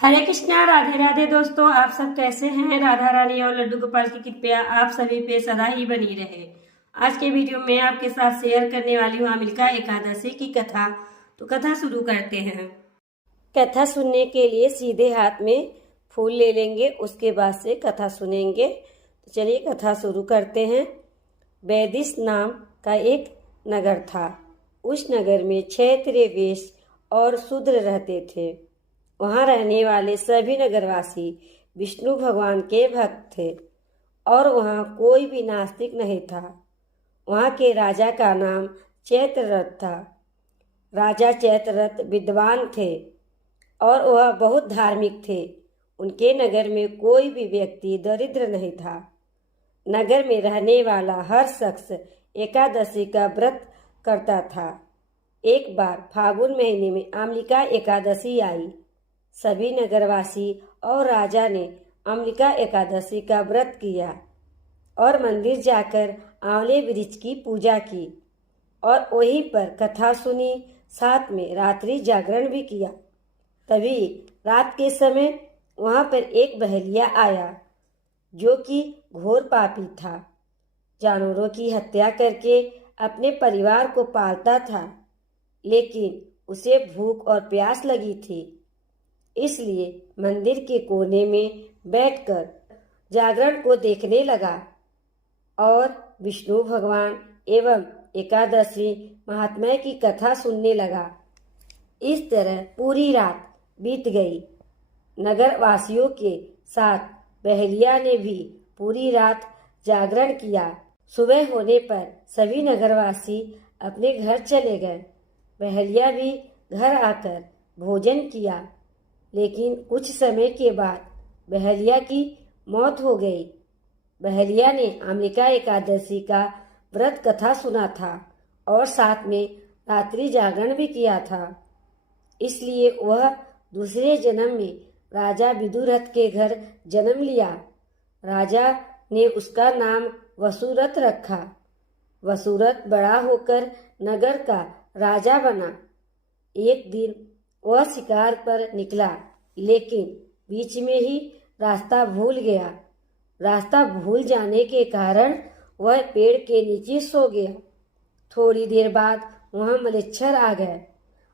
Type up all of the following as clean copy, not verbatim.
हरे कृष्णा, राधे राधे। दोस्तों, आप सब कैसे हैं? राधा रानी और लड्डू गोपाल की कृपया आप सभी पे सदा ही बनी रहे। आज के वीडियो में आपके साथ शेयर करने वाली हूँ अम्बिका एकादशी की कथा। तो कथा शुरू करते हैं। कथा सुनने के लिए सीधे हाथ में फूल ले लेंगे, उसके बाद से कथा सुनेंगे। तो चलिए कथा शुरू करते हैं। वैदिश नाम का एक नगर था। उस नगर में क्षत्रिय वैश्य और शूद्र रहते थे। वहाँ रहने वाले सभी नगरवासी विष्णु भगवान के भक्त थे और वहाँ कोई भी नास्तिक नहीं था। वहाँ के राजा का नाम चैत्ररथ था। राजा चैत्ररथ विद्वान थे और वह बहुत धार्मिक थे। उनके नगर में कोई भी व्यक्ति दरिद्र नहीं था। नगर में रहने वाला हर शख्स एकादशी का व्रत करता था। एक बार फागुन महीने में अम्बिका एकादशी आई। सभी नगरवासी और राजा ने अम्बिका एकादशी का व्रत किया और मंदिर जाकर आंवले वृक्ष की पूजा की और वहीं पर कथा सुनी, साथ में रात्रि जागरण भी किया। तभी रात के समय वहां पर एक बहेलिया आया जो कि घोर पापी था। जानवरों की हत्या करके अपने परिवार को पालता था, लेकिन उसे भूख और प्यास लगी थी, इसलिए मंदिर के कोने में बैठकर जागरण को देखने लगा और विष्णु भगवान एवं एकादशी महात्म्य की कथा सुनने लगा। इस तरह पूरी रात बीत गई। नगर वासियों के साथ बहेलिया ने भी पूरी रात जागरण किया। सुबह होने पर सभी नगरवासी अपने घर चले गए। बहेलिया भी घर आकर भोजन किया, लेकिन कुछ समय के बाद बहेलिया की मौत हो गई। बहेलिया ने अम्बिका एकादशी का व्रत कथा सुना था और साथ में रात्रि जागरण भी किया था, इसलिए वह दूसरे जन्म में राजा विदुरथ के घर जन्म लिया। राजा ने उसका नाम वसुरथ रखा। वसुरथ बड़ा होकर नगर का राजा बना। एक दिन वह शिकार पर निकला, लेकिन बीच में ही रास्ता भूल गया। रास्ता भूल जाने के कारण वह पेड़ के नीचे सो गया। थोड़ी देर बाद वहां मलेच्छर आ गए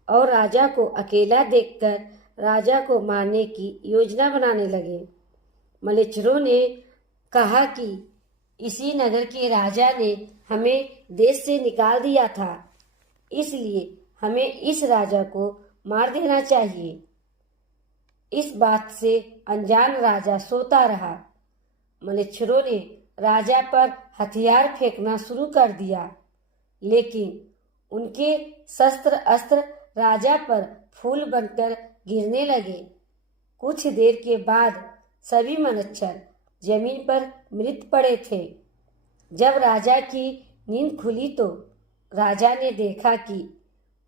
और राजा को अकेला देखकर राजा को मारने की योजना बनाने लगे। मलेच्छरों ने कहा कि इसी नगर के राजा ने हमें देश से निकाल दिया था, इसलिए हमें इस राजा को मार देना चाहिए। इस बात से अनजान राजा सोता रहा। मलेच्छरों ने राजा पर हथियार फेंकना शुरू कर दिया, लेकिन उनके शस्त्र अस्त्र राजा पर फूल बनकर गिरने लगे। कुछ देर के बाद सभी मलेच्छर जमीन पर मृत पड़े थे। जब राजा की नींद खुली तो राजा ने देखा कि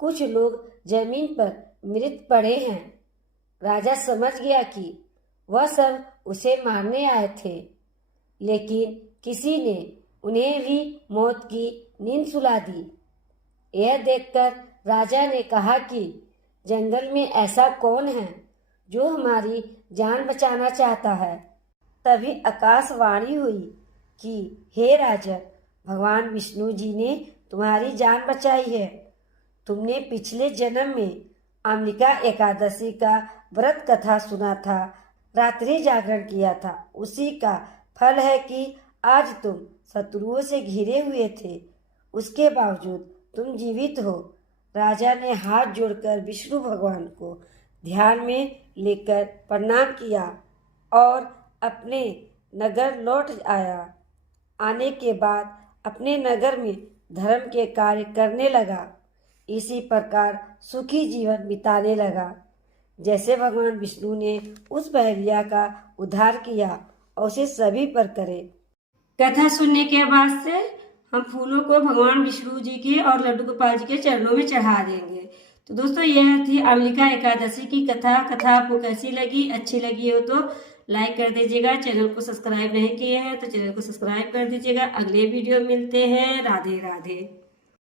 कुछ लोग जमीन पर मृत पड़े हैं। राजा समझ गया कि वह सब उसे मारने आए थे, लेकिन किसी ने उन्हें भी मौत की नींद सुला दी। यह देखकर राजा ने कहा कि जंगल में ऐसा कौन है जो हमारी जान बचाना चाहता है। तभी आकाशवाणी हुई कि हे राजा, भगवान विष्णु जी ने तुम्हारी जान बचाई है। तुमने पिछले जन्म में अम्बिका एकादशी का व्रत कथा सुना था, रात्रि जागरण किया था। उसी का फल है कि आज तुम शत्रुओं से घिरे हुए थे, उसके बावजूद तुम जीवित हो। राजा ने हाथ जोड़कर विष्णु भगवान को ध्यान में लेकर प्रणाम किया और अपने नगर लौट आया। आने के बाद अपने नगर में धर्म के कार्य करने लगा। इसी प्रकार सुखी जीवन बिताने लगा, जैसे भगवान विष्णु ने उस बहेलिया का उद्धार किया और उसे सभी पर करे। कथा सुनने के बाद से हम फूलों को भगवान विष्णु जी के और लड्डू गोपाल जी के चरणों में चढ़ा देंगे। तो दोस्तों, यह थी अम्बिका एकादशी की कथा। कथा आपको कैसी लगी? अच्छी लगी हो तो लाइक कर दीजिएगा। चैनल को सब्सक्राइब नहीं किए हैं तो चैनल को सब्सक्राइब कर दीजिएगा। अगले वीडियो मिलते हैं। राधे राधे।